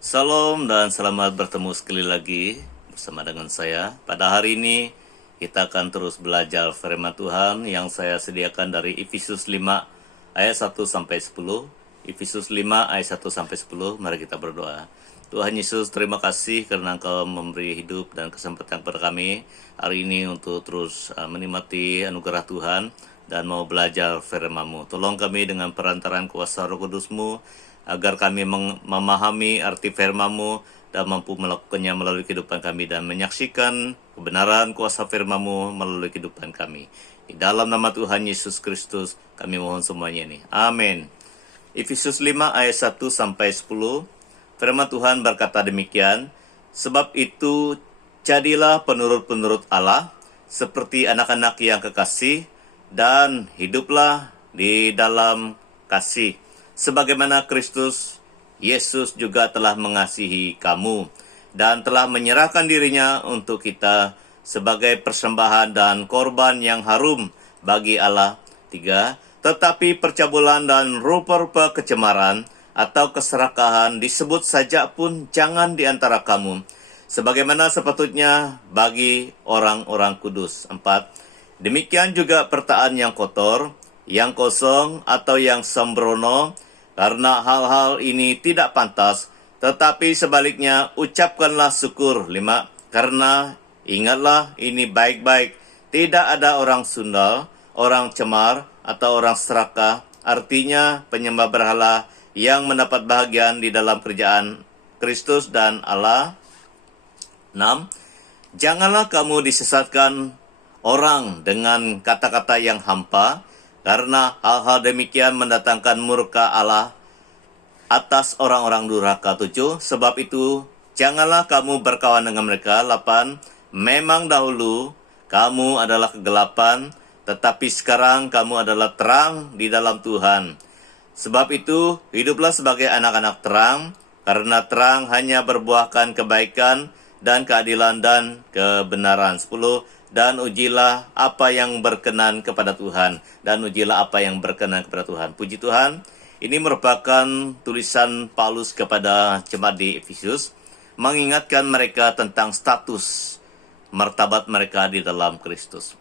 Salam dan selamat bertemu sekali lagi bersama dengan saya. Pada hari ini kita akan terus belajar firman Tuhan yang saya sediakan dari Efesus 5 ayat 1 sampai 10. Efesus 5 ayat 1 sampai 10. Mari kita berdoa. Tuhan Yesus, terima kasih karena Engkau memberi hidup dan kesempatan kepada kami hari ini untuk terus menikmati anugerah Tuhan dan mau belajar firman-Mu. Tolong kami dengan perantaraan kuasa Roh Kudus-Mu agar kami memahami arti firman-Mu dan mampu melakukannya melalui kehidupan kami dan menyaksikan kebenaran kuasa firman-Mu melalui kehidupan kami. Di dalam nama Tuhan Yesus Kristus kami mohon semuanya ini. Amin. Efesus 5 ayat 1 sampai 10. Firman Tuhan berkata demikian, sebab itu jadilah penurut-penurut Allah seperti anak-anak yang kekasih dan hiduplah di dalam kasih. Sebagaimana Kristus Yesus juga telah mengasihi kamu dan telah menyerahkan dirinya untuk kita sebagai persembahan dan korban yang harum bagi Allah. 3. Tetapi percabulan dan rupa-rupa kecemaran atau keserakahan disebut saja pun jangan di antara kamu, sebagaimana sepatutnya bagi orang-orang kudus. 4. Demikian juga perkataan yang kotor, yang kosong atau yang sembrono, karena hal-hal ini tidak pantas, tetapi sebaliknya ucapkanlah syukur. 5. Karena ingatlah ini baik-baik, tidak ada orang sundal, orang cemar, atau orang serakah, artinya penyembah berhala, yang mendapat bahagian di dalam kerjaan Kristus dan Allah. 6. Janganlah kamu disesatkan orang dengan kata-kata yang hampa, karena hal-hal demikian mendatangkan murka Allah atas orang-orang durhaka. 7. Sebab itu janganlah kamu berkawan dengan mereka. 8. Memang dahulu kamu adalah kegelapan, tetapi sekarang kamu adalah terang di dalam Tuhan. Sebab itu, hiduplah sebagai anak-anak terang, karena terang hanya berbuahkan kebaikan dan keadilan dan kebenaran. 10. Dan ujilah apa yang berkenan kepada Tuhan. Dan ujilah apa yang berkenan kepada Tuhan. Puji Tuhan, ini merupakan tulisan Paulus kepada jemaat di Efesus, mengingatkan mereka tentang status martabat mereka di dalam Kristus.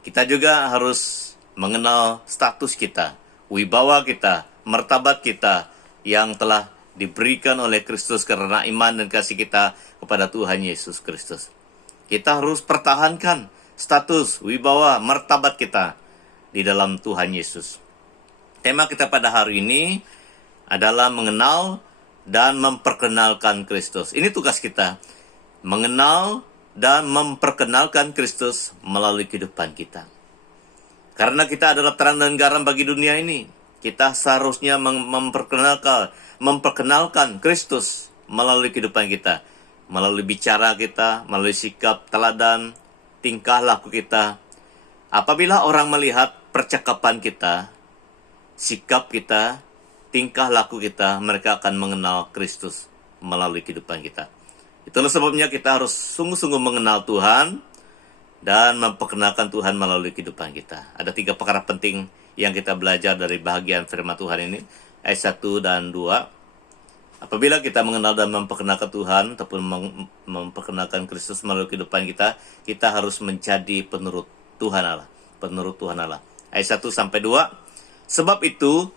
Kita juga harus mengenal status kita, wibawa kita, martabat kita yang telah diberikan oleh Kristus karena iman dan kasih kita kepada Tuhan Yesus Kristus. Kita harus pertahankan status, wibawa, martabat kita di dalam Tuhan Yesus. Tema kita pada hari ini adalah mengenal dan memperkenalkan Kristus. Ini tugas kita, mengenal dan memperkenalkan Kristus melalui kehidupan kita. Karena kita adalah terang dan garam bagi dunia ini, kita seharusnya memperkenalkan Kristus melalui kehidupan kita, melalui bicara kita, melalui sikap teladan, tingkah laku kita. Apabila orang melihat percakapan kita, sikap kita, tingkah laku kita, mereka akan mengenal Kristus melalui kehidupan kita. Itulah sebabnya kita harus sungguh-sungguh mengenal Tuhan dan memperkenalkan Tuhan melalui kehidupan kita. Ada 3 perkara penting yang kita belajar dari bahagian firman Tuhan ini, ayat 1 dan 2. Apabila kita mengenal dan memperkenalkan Tuhan, ataupun memperkenalkan Kristus melalui kehidupan kita, kita harus menjadi penurut Tuhan Allah. Penurut Tuhan Allah. Ayat 1 sampai 2. Sebab itu,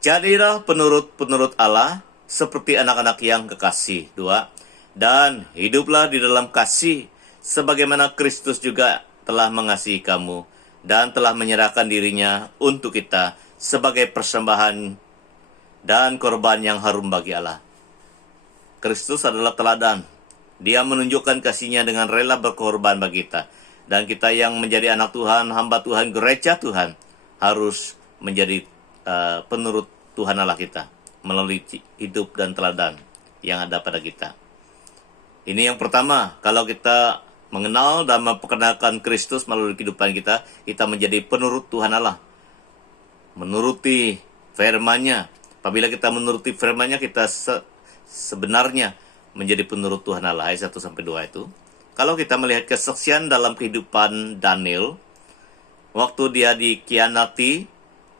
jadilah penurut-penurut Allah seperti anak-anak yang kekasih. 2. Dan hiduplah di dalam kasih, sebagaimana Kristus juga telah mengasihi kamu dan telah menyerahkan dirinya untuk kita sebagai persembahan dan korban yang harum bagi Allah. Kristus adalah teladan. Dia menunjukkan kasihnya dengan rela berkorban bagi kita. Dan kita yang menjadi anak Tuhan, hamba Tuhan, gereja Tuhan, harus menjadi penurut Tuhan Allah kita melalui hidup dan teladan yang ada pada kita. Ini yang pertama, kalau kita mengenal dan memperkenalkan Kristus melalui kehidupan kita, kita menjadi penurut Tuhan Allah. Menuruti firman-Nya. Apabila kita menuruti firman-Nya, kita sebenarnya menjadi penurut Tuhan Allah. Ayat 1 sampai 2 itu. Kalau kita melihat kesaksian dalam kehidupan Daniel, waktu dia dikhianati,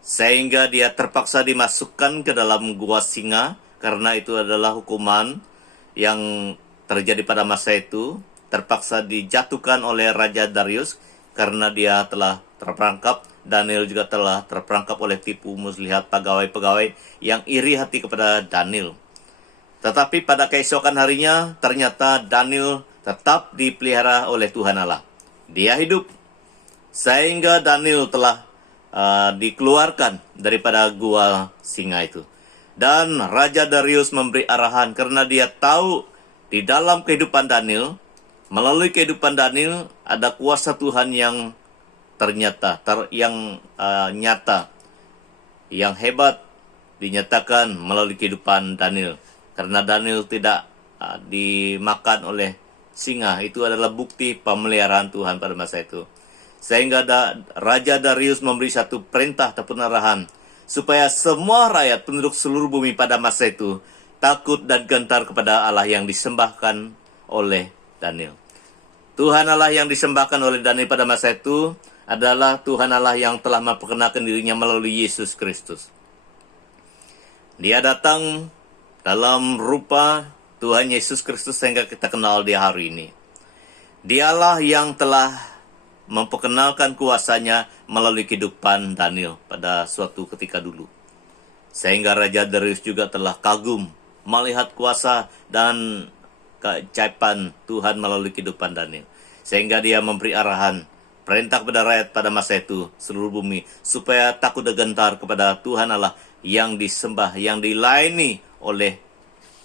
sehingga dia terpaksa dimasukkan ke dalam gua singa, karena itu adalah hukuman yang terjadi pada masa itu terpaksa dijatuhkan oleh Raja Darius karena dia telah terperangkap. Daniel juga telah terperangkap oleh tipu muslihat pegawai-pegawai yang iri hati kepada Daniel. Tetapi pada keesokan harinya ternyata Daniel tetap dipelihara oleh Tuhan Allah. Dia hidup sehingga Daniel telah dikeluarkan daripada gua singa itu. Dan Raja Darius memberi arahan karena dia tahu di dalam kehidupan Daniel, melalui kehidupan Daniel ada kuasa Tuhan yang ternyata, nyata, yang hebat dinyatakan melalui kehidupan Daniel. Karena Daniel tidak dimakan oleh singa, itu adalah bukti pemeliharaan Tuhan pada masa itu. Sehingga Raja Darius memberi satu perintah ataupun arahan supaya semua rakyat penduduk seluruh bumi pada masa itu takut dan gentar kepada Allah yang disembahkan oleh Daniel. Tuhan Allah yang disembahkan oleh Daniel pada masa itu adalah Tuhan Allah yang telah memperkenalkan dirinya melalui Yesus Kristus. Dia datang dalam rupa Tuhan Yesus Kristus sehingga kita kenal dia hari ini. Dialah yang telah memperkenalkan kuasanya melalui kehidupan Daniel pada suatu ketika dulu. Sehingga Raja Darius juga telah kagum melihat kuasa dan keajaiban Tuhan melalui kehidupan Daniel. Sehingga dia memberi arahan, perintah kepada rakyat pada masa itu, seluruh bumi, supaya takut dan gentar kepada Tuhan Allah yang disembah, yang dilayani oleh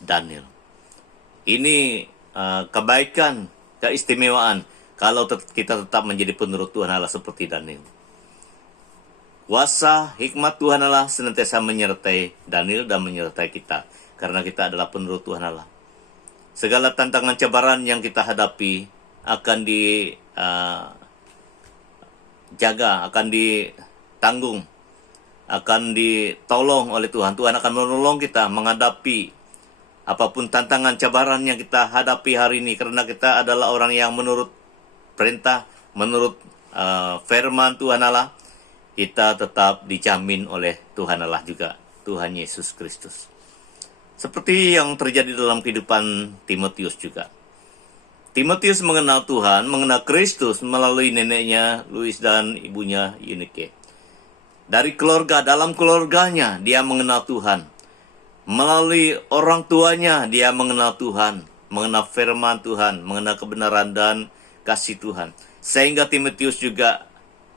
Daniel. Ini kebaikan, keistimewaan, kalau kita tetap menjadi penurut Tuhan Allah seperti Daniel. Kuasa, hikmat Tuhan Allah senantiasa menyertai Daniel dan menyertai kita, karena kita adalah penurut Tuhan Allah. Segala tantangan cabaran yang kita hadapi akan jaga, akan ditanggung, akan ditolong oleh Tuhan. Tuhan akan menolong kita menghadapi apapun tantangan cabaran yang kita hadapi hari ini, karena kita adalah orang yang menurut perintah, menurut firman Tuhan Allah. Kita tetap dijamin oleh Tuhan Allah juga, Tuhan Yesus Kristus. Seperti yang terjadi dalam kehidupan Timotius juga. Timotius mengenal Tuhan, mengenal Kristus melalui neneknya Louis dan ibunya Eunike. Dari keluarga, dalam keluarganya dia mengenal Tuhan. Melalui orang tuanya dia mengenal Tuhan, mengenal firman Tuhan, mengenal kebenaran dan kasih Tuhan. Sehingga Timotius juga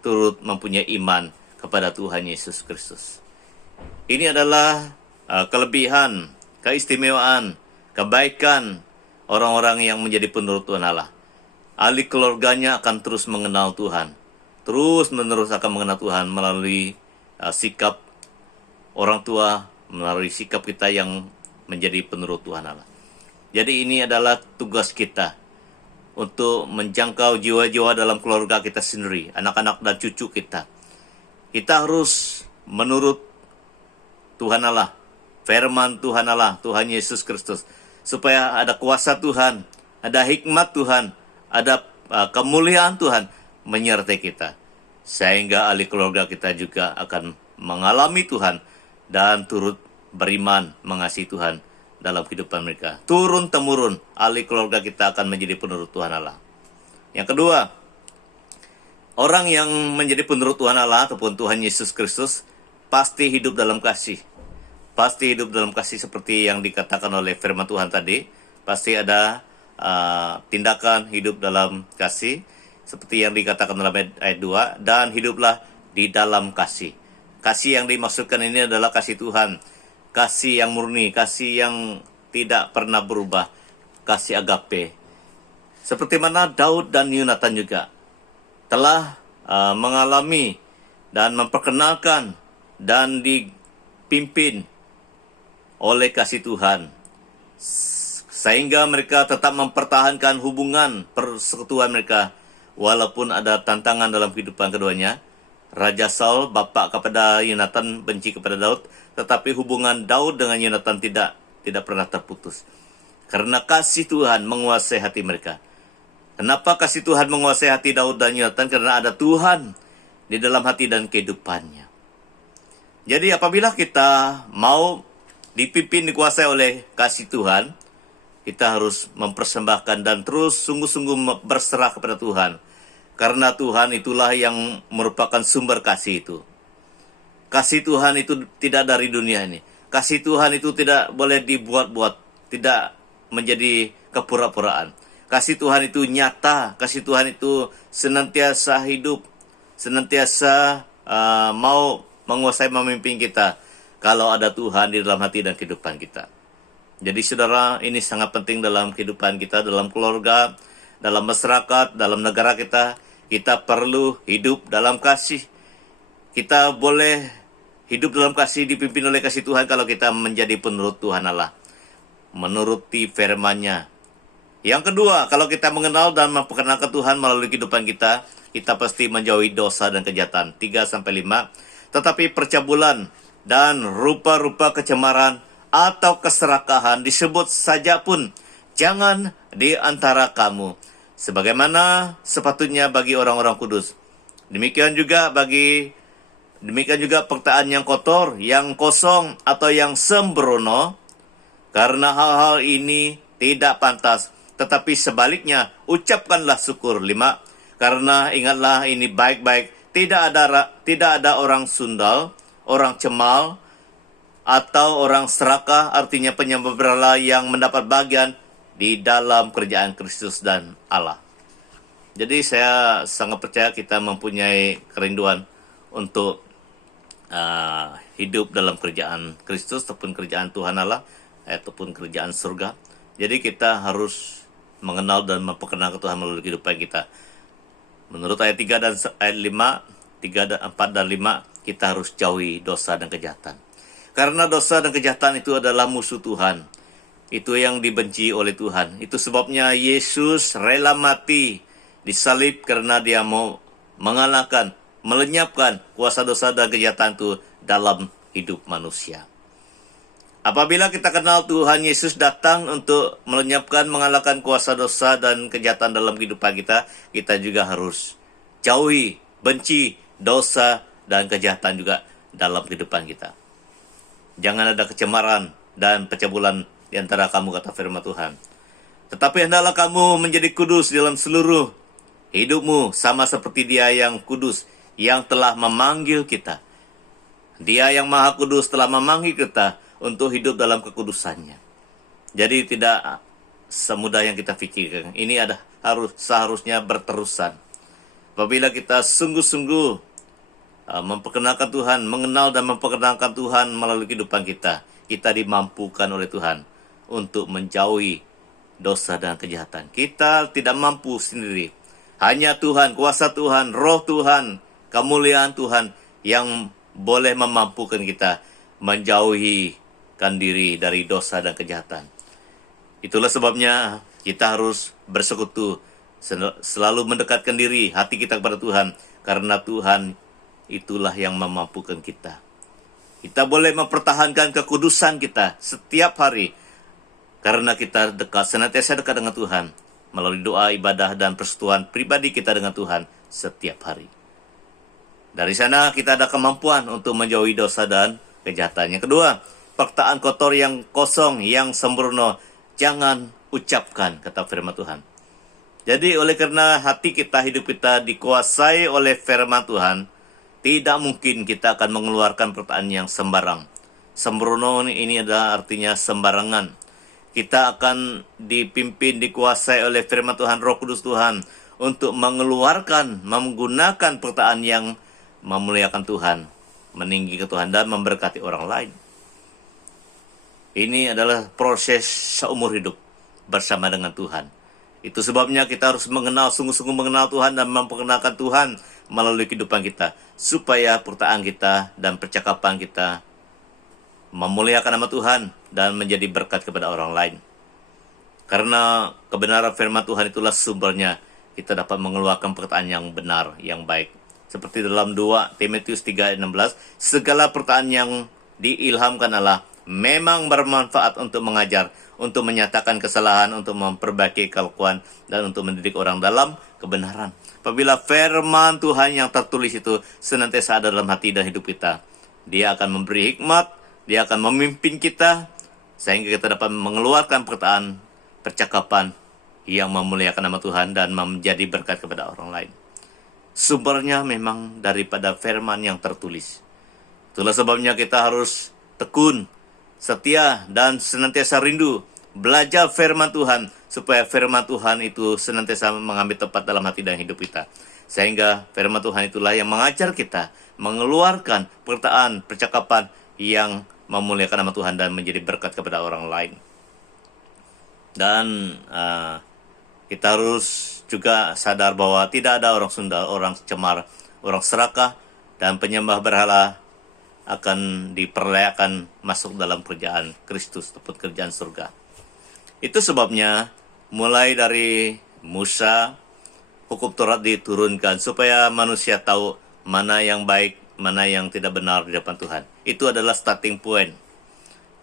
turut mempunyai iman kepada Tuhan Yesus Kristus. Ini adalah kelebihan, keistimewaan, kebaikan orang-orang yang menjadi penurut Tuhan Allah. Ahli keluarganya akan terus mengenal Tuhan. Terus menerus akan mengenal Tuhan melalui sikap orang tua, melalui sikap kita yang menjadi penurut Tuhan Allah. Jadi ini adalah tugas kita untuk menjangkau jiwa-jiwa dalam keluarga kita sendiri, anak-anak dan cucu kita. Kita harus menurut Tuhan Allah, firman Tuhan Allah, Tuhan Yesus Kristus, supaya ada kuasa Tuhan, ada hikmat Tuhan, ada kemuliaan Tuhan menyertai kita. Sehingga ahli keluarga kita juga akan mengalami Tuhan dan turut beriman mengasihi Tuhan dalam kehidupan mereka. Turun-temurun ahli keluarga kita akan menjadi penurut Tuhan Allah. Yang kedua, orang yang menjadi penurut Tuhan Allah ataupun Tuhan Yesus Kristus pasti hidup dalam kasih. Pasti hidup dalam kasih seperti yang dikatakan oleh firman Tuhan tadi. Pasti ada tindakan hidup dalam kasih seperti yang dikatakan dalam ayat 2. Dan hiduplah di dalam kasih. Kasih yang dimaksudkan ini adalah kasih Tuhan. Kasih yang murni, kasih yang tidak pernah berubah. Kasih agape. Seperti mana Daud dan Yonatan juga telah mengalami dan memperkenalkan dan dipimpin oleh kasih Tuhan, sehingga mereka tetap mempertahankan hubungan persekutuan mereka walaupun ada tantangan dalam kehidupan keduanya. Raja Saul, bapa kepada Yonatan, benci kepada Daud, tetapi hubungan Daud dengan Yonatan tidak pernah terputus karena kasih Tuhan menguasai hati mereka. Kenapa kasih Tuhan menguasai hati Daud dan Yonatan? Karena ada Tuhan di dalam hati dan kehidupannya. Jadi apabila kita mau dipimpin, dikuasai oleh kasih Tuhan, kita harus mempersembahkan dan terus sungguh-sungguh berserah kepada Tuhan. Karena Tuhan itulah yang merupakan sumber kasih itu. Kasih Tuhan itu tidak dari dunia ini. Kasih Tuhan itu tidak boleh dibuat-buat, tidak menjadi kepura-puraan. Kasih Tuhan itu nyata, kasih Tuhan itu senantiasa hidup, senantiasa mau menguasai memimpin kita kalau ada Tuhan di dalam hati dan kehidupan kita. Jadi saudara, ini sangat penting dalam kehidupan kita, dalam keluarga, dalam masyarakat, dalam negara kita. Kita perlu hidup dalam kasih. Kita boleh hidup dalam kasih, dipimpin oleh kasih Tuhan kalau kita menjadi penurut Tuhan Allah, menuruti firman-Nya. Yang kedua, kalau kita mengenal dan memperkenalkan Tuhan melalui kehidupan kita, kita pasti menjauhi dosa dan kejahatan. 3-5. Tetapi percabulan dan rupa-rupa kecemaran atau keserakahan disebut saja pun jangan di antara kamu, sebagaimana sepatutnya bagi orang-orang kudus. Demikian juga perkataan yang kotor, yang kosong, atau yang sembrono, karena hal-hal ini tidak pantas. Tetapi sebaliknya, ucapkanlah syukur. 5. Karena ingatlah ini baik-baik, tidak ada orang sundal, orang cemal, atau orang serakah, artinya penyembah berhala yang mendapat bagian di dalam kerjaan Kristus dan Allah. Jadi saya sangat percaya kita mempunyai kerinduan untuk hidup dalam kerjaan Kristus ataupun kerjaan Tuhan Allah ataupun kerjaan surga. Jadi kita harus mengenal dan memperkenalkan Tuhan melalui kehidupan kita. Menurut ayat 3 dan ayat 5, 4 dan 5, kita harus jauhi dosa dan kejahatan. Karena dosa dan kejahatan itu adalah musuh Tuhan. Itu yang dibenci oleh Tuhan. Itu sebabnya Yesus rela mati, disalib karena dia mau mengalahkan, melenyapkan kuasa dosa dan kejahatan itu dalam hidup manusia. Apabila kita kenal Tuhan Yesus datang untuk melenyapkan, mengalahkan kuasa dosa dan kejahatan dalam kehidupan kita, kita juga harus jauhi, benci dosa dan kejahatan juga dalam kehidupan kita. Jangan ada kecemaran dan pencabulan di antara kamu, kata firman Tuhan. Tetapi hendaklah kamu menjadi kudus dalam seluruh hidupmu, sama seperti Dia yang kudus, yang telah memanggil kita. Dia yang maha kudus telah memanggil kita untuk hidup dalam kekudusannya. Jadi tidak semudah yang kita pikirkan. Ini seharusnya berterusan. Apabila kita sungguh-sungguh memperkenalkan Tuhan, mengenal dan memperkenalkan Tuhan melalui kehidupan kita, kita dimampukan oleh Tuhan untuk menjauhi dosa dan kejahatan. Kita tidak mampu sendiri. Hanya Tuhan, kuasa Tuhan, roh Tuhan, kemuliaan Tuhan yang boleh memampukan kita menjauhikan diri dari dosa dan kejahatan. Itulah sebabnya kita harus bersekutu, selalu mendekatkan diri, hati kita kepada Tuhan, karena Tuhan itulah yang memampukan kita. Kita boleh mempertahankan kekudusan kita setiap hari, karena kita senantiasa dekat dengan Tuhan, melalui doa, ibadah, dan persekutuan pribadi kita dengan Tuhan setiap hari. Dari sana kita ada kemampuan untuk menjauhi dosa dan kejahatan. Yang kedua, perkataan kotor yang kosong, yang sembrono, jangan ucapkan, kata firman Tuhan. Jadi oleh karena hati kita, hidup kita dikuasai oleh firman Tuhan, tidak mungkin kita akan mengeluarkan perkataan yang sembarang. Sembrono ini adalah artinya sembarangan. Kita akan dipimpin, dikuasai oleh firman Tuhan, Roh Kudus Tuhan, untuk mengeluarkan, menggunakan perkataan yang memuliakan Tuhan, meninggikan Tuhan, dan memberkati orang lain. Ini adalah proses seumur hidup bersama dengan Tuhan. Itu sebabnya kita harus sungguh-sungguh mengenal Tuhan dan memperkenalkan Tuhan melalui kehidupan kita, supaya perkataan kita dan percakapan kita memuliakan nama Tuhan dan menjadi berkat kepada orang lain. Karena kebenaran firman Tuhan itulah sumbernya kita dapat mengeluarkan perkataan yang benar, yang baik. Seperti dalam 2 Timotius 3:16, segala perkataan yang diilhamkan Allah memang bermanfaat untuk mengajar, untuk menyatakan kesalahan, untuk memperbaiki kelakuan, dan untuk mendidik orang dalam kebenaran. Apabila firman Tuhan yang tertulis itu senantiasa ada dalam hati dan hidup kita, Dia akan memberi hikmat, Dia akan memimpin kita, sehingga kita dapat mengeluarkan perkataan percakapan yang memuliakan nama Tuhan dan menjadi berkat kepada orang lain. Sumbernya memang daripada firman yang tertulis. Itulah sebabnya kita harus tekun, setia, dan senantiasa rindu belajar firman Tuhan, supaya firman Tuhan itu senantiasa mengambil tempat dalam hati dan hidup kita. Sehingga firman Tuhan itulah yang mengajar kita mengeluarkan percakapan yang memuliakan nama Tuhan dan menjadi berkat kepada orang lain. Dan kita harus juga sadar bahwa tidak ada orang Sunda, orang cemar, orang serakah, dan penyembah berhala akan diperlayakan masuk dalam kerajaan Kristus ataupun kerajaan surga. Itu sebabnya mulai dari Musa, hukum Taurat diturunkan supaya manusia tahu mana yang baik, mana yang tidak benar di depan Tuhan. Itu adalah starting point.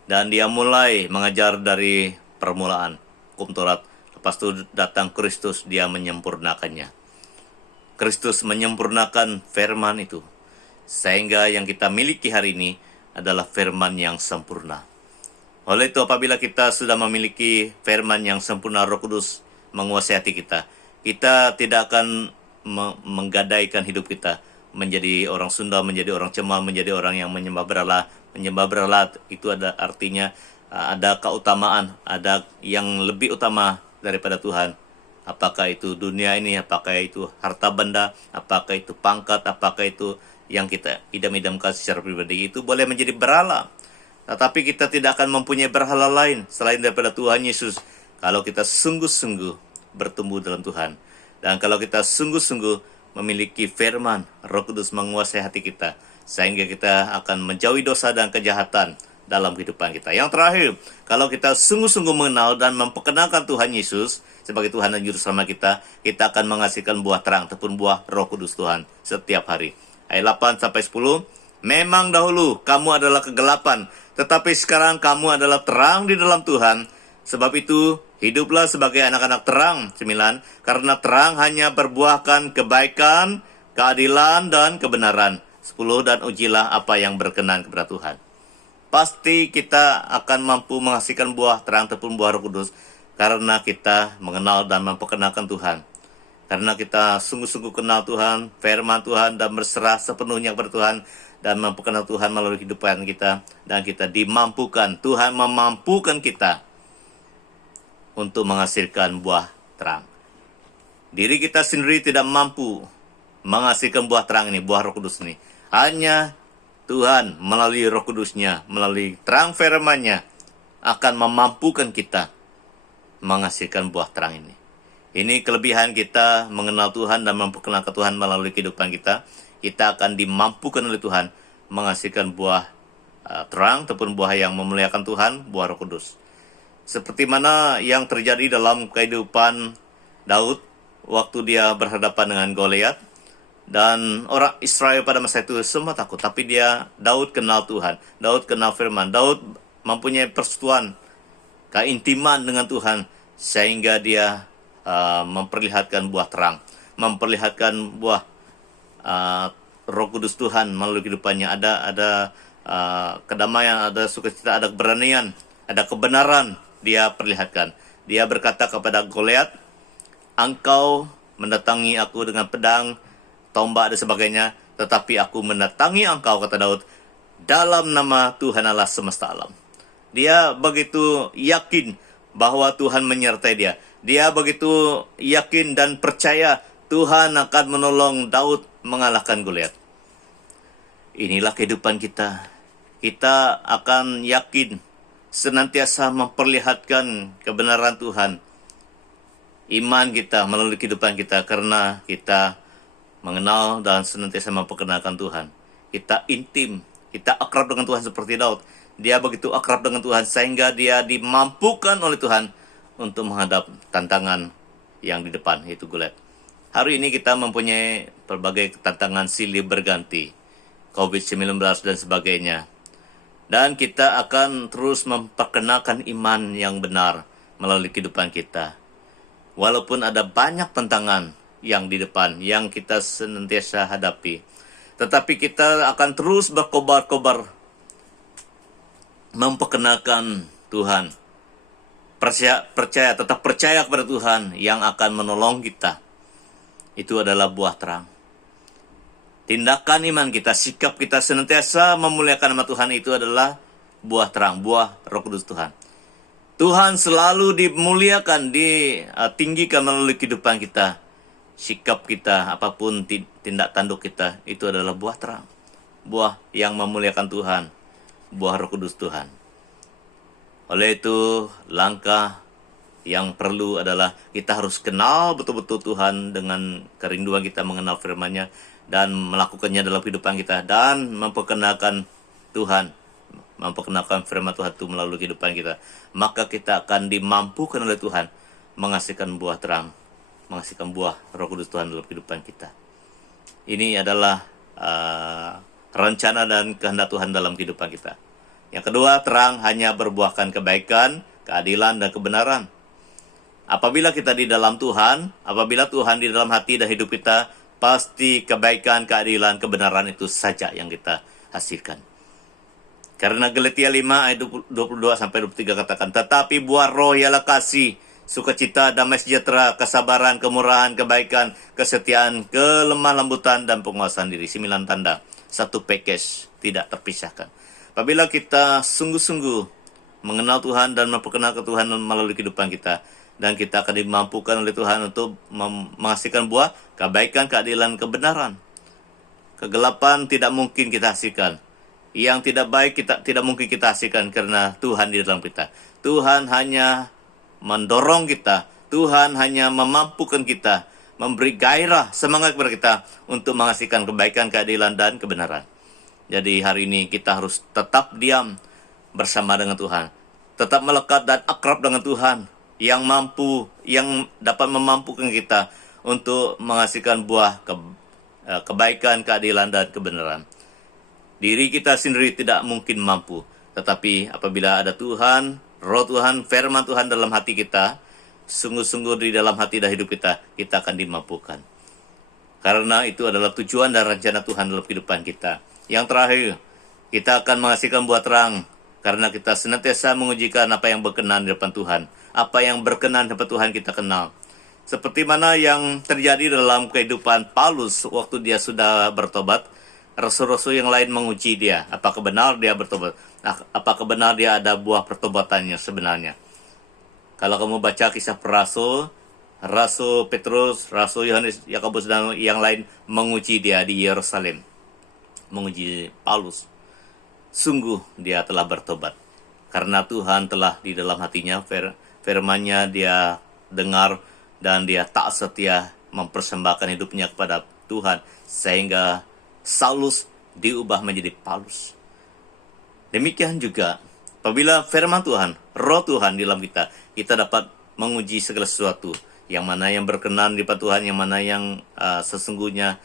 Dan dia mulai mengajar dari permulaan hukum Taurat. Lepas itu datang Kristus, dia menyempurnakannya. Kristus menyempurnakan firman itu. Sehingga yang kita miliki hari ini adalah firman yang sempurna. Oleh itu apabila kita sudah memiliki firman yang sempurna, Roh Kudus menguasai hati kita, kita tidak akan menggadaikan hidup kita menjadi orang Sunda, menjadi orang cemar, menjadi orang yang menyembah berhala. Menyembah berhala itu ada artinya ada keutamaan, ada yang lebih utama daripada Tuhan. Apakah itu dunia ini, apakah itu harta benda, apakah itu pangkat, apakah itu yang kita idam-idamkan secara pribadi, itu boleh menjadi berhala. Tetapi kita tidak akan mempunyai berhala lain selain daripada Tuhan Yesus kalau kita sungguh-sungguh bertumbuh dalam Tuhan. Dan kalau kita sungguh-sungguh memiliki firman, Roh Kudus menguasai hati kita, sehingga kita akan menjauhi dosa dan kejahatan dalam kehidupan kita. Yang terakhir, kalau kita sungguh-sungguh mengenal dan memperkenalkan Tuhan Yesus sebagai Tuhan dan Juru Selamat kita akan menghasilkan buah terang ataupun buah Roh Kudus Tuhan setiap hari. Ayat 8-10, memang dahulu kamu adalah kegelapan, tetapi sekarang kamu adalah terang di dalam Tuhan. Sebab itu, hiduplah sebagai anak-anak terang. 9, karena terang hanya berbuahkan kebaikan, keadilan, dan kebenaran. 10, dan ujilah apa yang berkenan kepada Tuhan. Pasti kita akan mampu menghasilkan buah terang ataupun buah Roh Kudus karena kita mengenal dan memperkenalkan Tuhan. Karena kita sungguh-sungguh kenal Tuhan, firman Tuhan, dan berserah sepenuhnya kepada Tuhan, dan memperkenal Tuhan melalui kehidupan kita, dan kita dimampukan, Tuhan memampukan kita untuk menghasilkan buah terang. Diri kita sendiri tidak mampu menghasilkan buah terang ini, buah Roh Kudus ini. Hanya Tuhan melalui Roh Kudus-Nya, melalui terang firman-Nya akan memampukan kita menghasilkan buah terang ini. Ini kelebihan kita mengenal Tuhan dan memperkenalkan Tuhan melalui kehidupan kita. Kita akan dimampukan oleh Tuhan menghasilkan buah terang ataupun buah yang memuliakan Tuhan, buah Roh Kudus. Seperti mana yang terjadi dalam kehidupan Daud waktu dia berhadapan dengan Goliat. Dan orang Israel pada masa itu semua takut. Tapi Daud kenal Tuhan. Daud kenal firman. Daud mempunyai persekutuan, keintiman dengan Tuhan. Sehingga dia memperlihatkan buah terang. Memperlihatkan buah Roh Kudus Tuhan melalui kehidupannya. Ada kedamaian, ada sukacita, ada keberanian, ada kebenaran dia perlihatkan. Dia berkata kepada Goliat, engkau mendatangi aku dengan pedang, tombak dan sebagainya, tetapi aku mendatangi engkau, kata Daud, dalam nama Tuhan Allah semesta alam. Dia begitu yakin bahwa Tuhan menyertai dia. Dia begitu yakin dan percaya Tuhan akan menolong Daud mengalahkan Goliat. Inilah kehidupan kita. Kita akan yakin senantiasa memperlihatkan kebenaran Tuhan. Iman kita melalui kehidupan kita karena kita mengenal dan senantiasa memperkenalkan Tuhan. Kita intim, kita akrab dengan Tuhan seperti Daud. Dia begitu akrab dengan Tuhan sehingga dia dimampukan oleh Tuhan untuk menghadap tantangan yang di depan, yaitu Goliat. Hari ini kita mempunyai berbagai tantangan silih berganti, COVID-19 dan sebagainya. Dan kita akan terus memperkenalkan iman yang benar melalui kehidupan kita. Walaupun ada banyak tantangan yang di depan, yang kita senantiasa hadapi, tetapi kita akan terus berkobar-kobar memperkenalkan Tuhan tetap percaya kepada Tuhan yang akan menolong kita. Itu adalah buah terang. Tindakan iman kita, sikap kita senantiasa memuliakan nama Tuhan itu adalah buah terang, buah Roh Kudus Tuhan. Tuhan selalu dimuliakan, ditinggikan melalui kehidupan kita. Sikap kita, apapun tindak tanduk kita, itu adalah buah terang. Buah yang memuliakan Tuhan, buah Roh Kudus Tuhan. Oleh itu, langkah yang perlu adalah kita harus kenal betul-betul Tuhan dengan kerinduan kita mengenal firman-Nya dan melakukannya dalam kehidupan kita dan memperkenalkan Tuhan, memperkenalkan firman Tuhan itu melalui kehidupan kita. Maka kita akan dimampukan oleh Tuhan menghasilkan buah terang, menghasilkan buah Roh Kudus Tuhan dalam kehidupan kita. Ini adalah rencana dan kehendak Tuhan dalam kehidupan kita. Yang kedua, terang hanya berbuahkan kebaikan, keadilan, dan kebenaran. Apabila kita di dalam Tuhan, apabila Tuhan di dalam hati dan hidup kita, pasti kebaikan, keadilan, kebenaran itu saja yang kita hasilkan. Karena Galatia 5 ayat 22-23 katakan, tetapi buah roh ialah kasih, sukacita, damai sejahtera, kesabaran, kemurahan, kebaikan, kesetiaan, kelemah lembutan, dan penguasaan diri. 9 tanda, satu package, tidak terpisahkan. Apabila kita sungguh-sungguh mengenal Tuhan dan memperkenalkan Tuhan melalui kehidupan kita, dan kita akan dimampukan oleh Tuhan untuk menghasilkan buah kebaikan, keadilan, kebenaran. Kegelapan tidak mungkin kita hasilkan. Yang tidak baik tidak mungkin kita hasilkan karena Tuhan di dalam kita. Tuhan hanya mendorong kita. Tuhan hanya memampukan kita, memberi gairah, semangat kepada kita untuk menghasilkan kebaikan, keadilan, dan kebenaran. Jadi hari ini kita harus tetap diam bersama dengan Tuhan. Tetap melekat dan akrab dengan Tuhan yang dapat memampukan kita untuk menghasilkan buah kebaikan, keadilan, dan kebenaran. Diri kita sendiri tidak mungkin mampu. Tetapi apabila ada Tuhan, Roh Tuhan, firman Tuhan dalam hati kita, sungguh-sungguh di dalam hati dan hidup kita akan dimampukan. Karena itu adalah tujuan dan rencana Tuhan dalam kehidupan kita. Yang terakhir, kita akan menghasilkan buah terang karena kita senantiasa mengujikan apa yang berkenan di depan Tuhan. Apa yang berkenan di depan Tuhan kita kenal. Seperti mana yang terjadi dalam kehidupan Paulus waktu dia sudah bertobat, rasul-rasul yang lain menguji dia. Apakah benar dia bertobat? Apakah benar dia ada buah pertobatannya sebenarnya? Kalau kamu baca kisah para rasul, Rasul Petrus, Rasul Yohanes, Yakobus, dan yang lain menguji dia di Yerusalem. Menguji Paulus. Sungguh dia telah bertobat. Karena Tuhan telah di dalam hatinya, firman-Nya dia dengar, dan dia tak setia mempersembahkan hidupnya kepada Tuhan. Sehingga Saulus diubah menjadi Paulus. Demikian juga, apabila firman Tuhan, Roh Tuhan di dalam kita dapat menguji segala sesuatu. Yang mana yang berkenan di Tuhan, yang mana yang sesungguhnya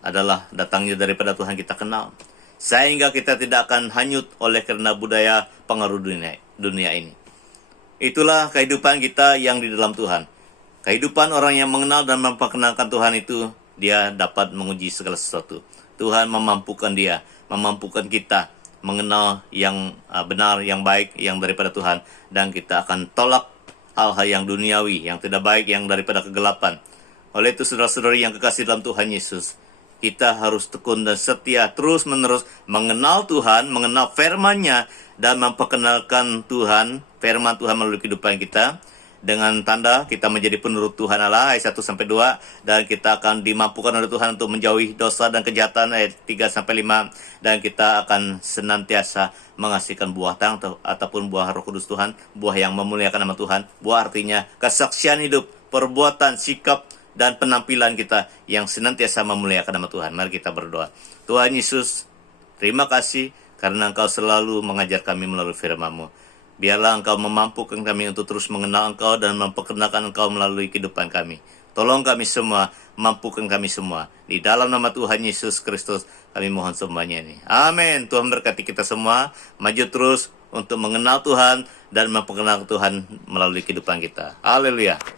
adalah datangnya daripada Tuhan kita kenal. Sehingga kita tidak akan hanyut oleh karena budaya pengaruh dunia ini. Itulah kehidupan kita yang di dalam Tuhan. Kehidupan orang yang mengenal dan memperkenalkan Tuhan itu, dia dapat menguji segala sesuatu. Tuhan memampukan dia, memampukan kita mengenal yang benar, yang baik, yang daripada Tuhan. Dan kita akan tolak hal-hal yang duniawi, yang tidak baik, yang daripada kegelapan. Oleh itu, saudara-saudari yang kekasih dalam Tuhan Yesus, kita harus tekun dan setia terus-menerus mengenal Tuhan, mengenal firman-Nya, dan memperkenalkan Tuhan, firman Tuhan melalui kehidupan kita. Dengan tanda kita menjadi penurut Tuhan Allah, ayat 1-2, dan kita akan dimampukan oleh Tuhan untuk menjauhi dosa dan kejahatan, ayat 3-5, dan kita akan senantiasa menghasilkan buah terang ataupun buah Roh Kudus Tuhan, buah yang memuliakan nama Tuhan. Buah artinya kesaksian hidup, perbuatan, sikap, dan penampilan kita yang senantiasa memuliakan nama Tuhan. Mari kita berdoa. Tuhan Yesus, terima kasih karena Engkau selalu mengajar kami melalui firman-Mu. Biarlah Engkau memampukan kami untuk terus mengenal Engkau dan memperkenalkan Engkau melalui kehidupan kami. Tolong kami semua, mampukan kami semua. Di dalam nama Tuhan Yesus Kristus, kami mohon semuanya ini. Amin. Tuhan berkati kita semua, maju terus untuk mengenal Tuhan dan memperkenalkan Tuhan melalui kehidupan kita. Haleluya.